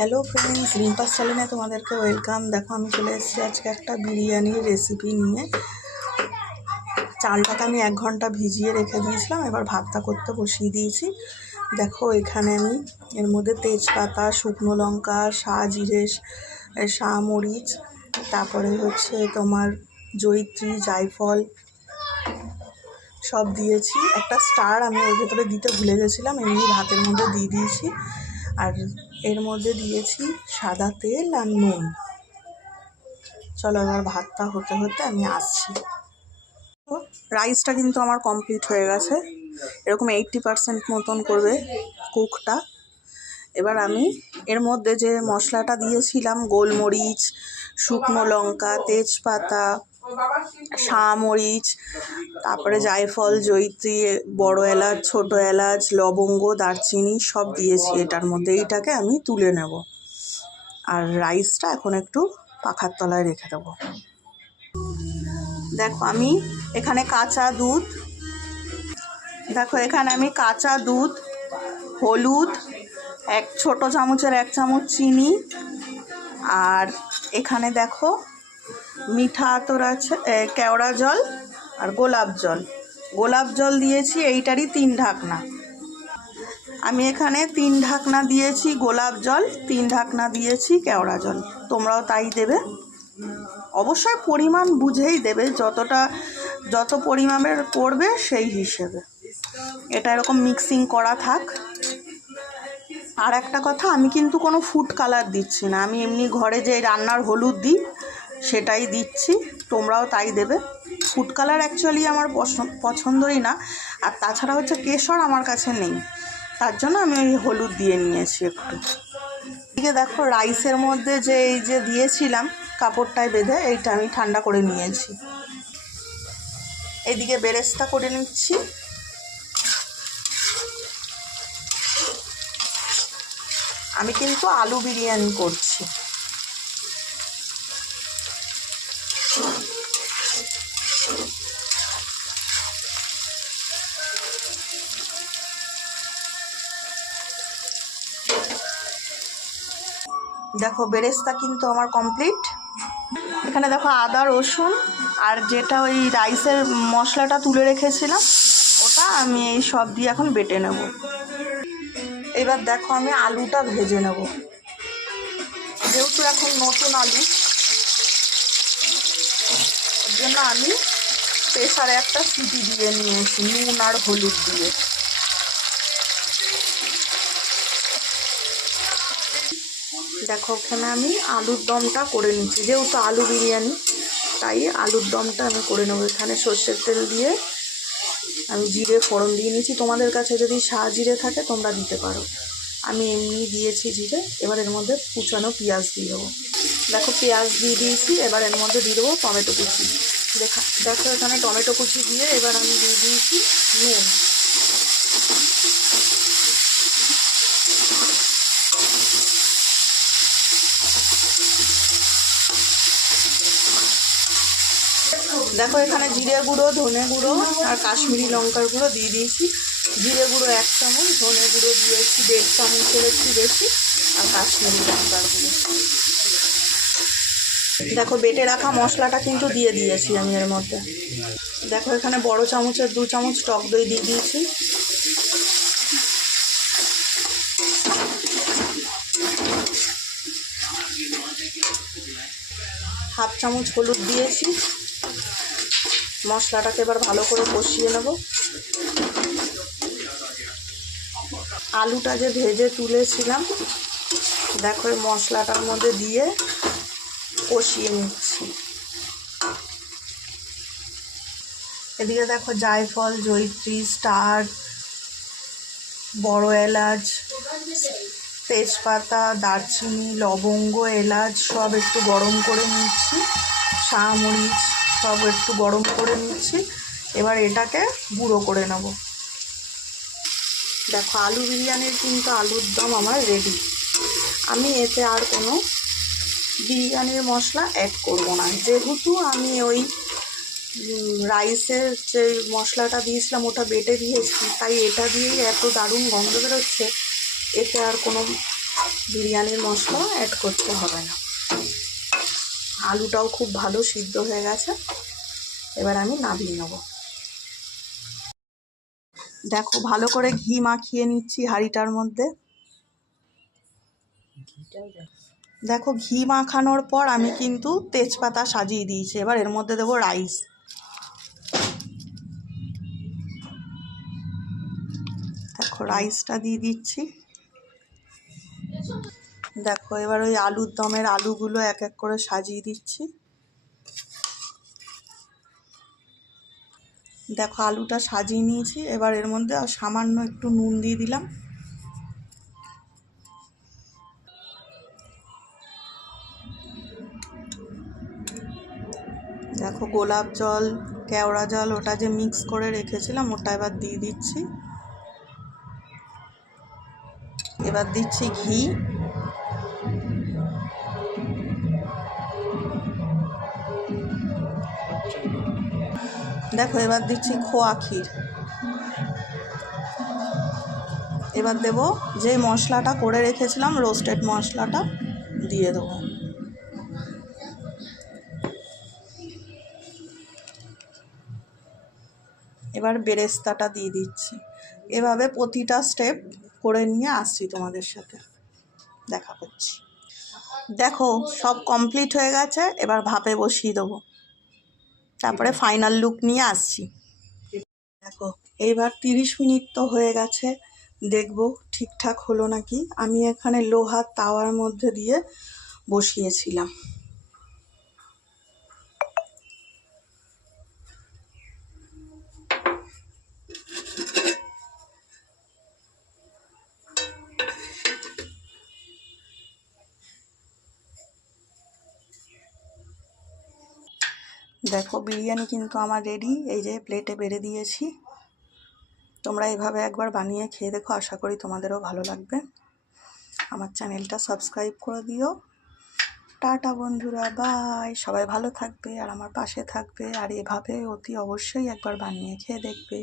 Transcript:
Hello friends রিম্পাস চ্যানেলে তোমাদেরকে welcome দেখো, আমি চলে এসেছি আজকে একটা বিরিয়ানির রেসিপি নিয়ে। চালটাকে আমি এক ঘণ্টা ভিজিয়ে রেখে দিয়েছিলাম, এবার ভাতটা করতে বসিয়ে দিয়েছি। দেখো, এখানে আমি এর মধ্যে তেজপাতা, শুকনো লঙ্কা শাহ জিরে শাহ মরিচ, তারপরে হচ্ছে তোমার জয়িত্রী, জায়ফল, সব দিয়েছি। একটা স্টার আমি ওর ভেতরে দিতে ভুলে গেছিলাম, এমনি ভাতের মধ্যে দিয়ে দিয়েছি। আর এর মধ্যে দিয়েছি সাদা তেল আর নুন। চলো এবার ভাতটা হতে হতে আমি আসছি। রাইসটা কিন্তু আমার কমপ্লিট হয়ে গেছে। এরকম এইটটি পারসেন্ট মতন করবে কুকটা এবার আমি এর মধ্যে যে মশলাটা দিয়েছিলাম, গোলমরিচ, শুকনো লঙ্কা, তেজপাতা মরিচ তারপরে জায়ফল, জয়িত্রী, বড় এলাচ, ছোট এলাচ, লবঙ্গ, দারচিনি সব দিয়েছি এটার মধ্যে। এইটাকে আমি তুলে নেব। আর রাইসটা এখন একটু পাখার তলায় রেখে দেবো। দেখো আমি এখানে কাঁচা দুধ। দেখো এখানে আমি কাঁচা দুধ, হলুদ, এক ছোট চামচের এক চামচ চিনি। আর এখানে দেখো মিঠা আতর আছে কেওড়া জল আর গোলাপ জল। গোলাপ জল দিয়েছি, এইটারই তিন ঢাকনা। আমি এখানে তিন ঢাকনা দিয়েছি গোলাপ জল, তিন ঢাকনা দিয়েছি কেওড়া জল। তোমরাও তাই দেবে। অবশ্যই পরিমাণ বুঝেই দেবে, যতটা, যত পরিমাণের করবে সেই হিসেবে। এটা এরকম মিক্সিং করা থাক। আর একটা কথা, আমি কিন্তু কোনো ফুড কালার দিচ্ছি না। আমি এমনি ঘরে যে রান্নার হলুদ দিই সেটাই দিচ্ছি, তোমরাও তাই দেবে। ফুড কালার অ্যাকচুয়ালি আমার পছ- পছন্দই না। আর তাছাড়া হচ্ছে কেশর আমার কাছে নেই। তার জন্য আমি ওই হলুদ দিয়ে নিয়েছি একটু। এদিকে দেখো রাইসের মধ্যে যে এই যে দিয়েছিলাম কাপড়টায় বেঁধে, এইটা আমি ঠান্ডা করে নিয়েছি। এদিকে বেরেস্তা করে নিচ্ছি। আমি কিন্তু আলু বিরিয়ানি করছি। দেখো, বেরেস্তা কিন্তু আমার কমপ্লিট এখানে দেখো আদা, রসুন, আর যেটা ওই রাইসের মশলাটা তুলে রেখেছিলাম, ওটা আমি এই সব দিয়ে এখন বেটে নেব। এবার দেখো আমি আলুটা ভেজে নেব। যেহেতু এখন নতুন আলু, ওর জন্য আমি প্রেসারে একটা সিটি দিয়ে নিয়েছি, নুন আর হলুদ দিয়ে। দেখো ওখানে আমি আলুর দমটা করে নিচ্ছি। যেহেতু আলু বিরিয়ানি, তাই আলুর দমটা আমি করে নেব। এখানে সর্ষের তেল দিয়ে আমি জিরে ফোড়ন দিয়ে নিয়েছি তোমাদের কাছে যদি শাহ জিরে থাকে, তোমরা দিতে পারো। আমি এমনি দিয়েছি জিরে, এবার এর মধ্যে কুচানো পেঁয়াজ দিয়ে দেবো। দেখো, পেঁয়াজ দিয়ে দিয়েছি, এবার এর মধ্যে দিয়ে দেবো টমেটো কুচি। দেখা, দেখো, এখানে টমেটো কুচি দিয়ে এবার আমি দিয়ে দিয়েছি নুন। দেখো এখানে জিরে গুঁড়ো, ধনে গুঁড়ো আর কাশ্মীরি লঙ্কার গুঁড়ো দিয়ে দিয়েছি। জিরে গুঁড়ো এক চামচ, ধনে গুঁড়ো দিয়েছি দেড় চামচের একটু বেশি আর কাশ্মীরি লঙ্কার গুঁড়ো। দেখো বেটে রাখা মশলাটা কিন্তু দিয়ে দিয়েছি আমি এর মধ্যে। দেখো এখানে বড় চামচের দু চামচ টক দই দিয়ে দিয়েছি। হাফ চামচ হলুদ দিয়েছি। মশলাটাকে এবার ভালো করে কষিয়ে নেব। আলুটা যে ভেজে তুলেছিলাম, দেখো এই মশলাটার মধ্যে দিয়ে কষিয়ে নিচ্ছি। এদিকে দেখো জায়ফল, জয়িত্রী, স্টার, বড় এলাচ তেজপাতা, দারচিনি, লবঙ্গ, এলাচ সব একটু গরম করে নিচ্ছি। মরিচ সব একটু গরম করে নিচ্ছি। এবার এটাকে গুঁড়ো করে নেব। দেখো, আলু বিরিয়ানির কিন্তু আলুর দম আমার রেডি আমি এতে আর কোনো বিরিয়ানির মশলা অ্যাড করব না। যেহেতু আমি ওই রাইসের যে মশলাটা দিয়েছিলাম ওটা বেটে দিয়েছি, তাই এটা দিয়েই এত দারুণ গন্ধ বেরোচ্ছে। এতে আর কোনো বিরিয়ানির মশলা অ্যাড করতে হবে না। আলুটাও খুব ভালো সিদ্ধ হয়ে গেছে। এবার আমি নামিয়ে নেব। দেখো, ভালো করে ঘি মাখিয়ে নিচ্ছি হাঁড়িটার মধ্যে। দেখো, ঘি মাখানোর পর আমি কিন্তু তেজপাতা সাজিয়ে দিয়েছি। এবার এর মধ্যে দেবো রাইস। দেখো, রাইসটা দিয়ে দিচ্ছি। দেখো, এবার ওই আলুর দমের আলুগুলো এক এক করে সাজিয়ে দিচ্ছি। দেখো, আলুটা সাজিয়ে নিয়েছি। এবার এর মধ্যে আর সামান্য একটু নুন দিয়ে দিলাম। দেখো, গোলাপ জল, কেওড়া জল, ওটা যে মিক্স করে রেখেছিলাম, ওটা এবার দিয়ে দিচ্ছি। এবার দিচ্ছি ঘি। দেখো, এবার দিচ্ছি খোয়া ক্ষীর। এবার দেবো যে মশলাটা করে রেখেছিলাম, রোস্টেড মশলাটা, দিয়ে দেবো। এবার বেরেস্তাটা দিয়ে দিচ্ছি। এভাবে প্রতিটা স্টেপ করে নিয়ে আসছি তোমাদের সাথে। দেখা করছি। দেখো, সব কমপ্লিট হয়ে গেছে, এবার ভাপে বসিয়ে দেবো। তারপরে ফাইনাল লুক নিয়ে আসছি। দেখো এইবার তিরিশ মিনিট তো হয়ে গেছে, দেখব ঠিকঠাক হলো নাকি। আমি এখানে লোহার তাওয়ার মধ্যে দিয়ে বসিয়েছিলাম। দেখো, বিরিয়ানি কিন্তু আমার রেডি এই যে প্লেটে বেড়ে দিয়েছি। তোমরা এভাবে একবার বানিয়ে খেয়ে দেখো, আশা করি তোমাদেরও ভালো লাগবে। আমার চ্যানেলটা সাবস্ক্রাইব করে দিও। টাটা বন্ধুরা বাই সবাই ভালো থাকবে আর আমার পাশে থাকবে আর এভাবে অতি অবশ্যই একবার বানিয়ে খেয়ে দেখবে।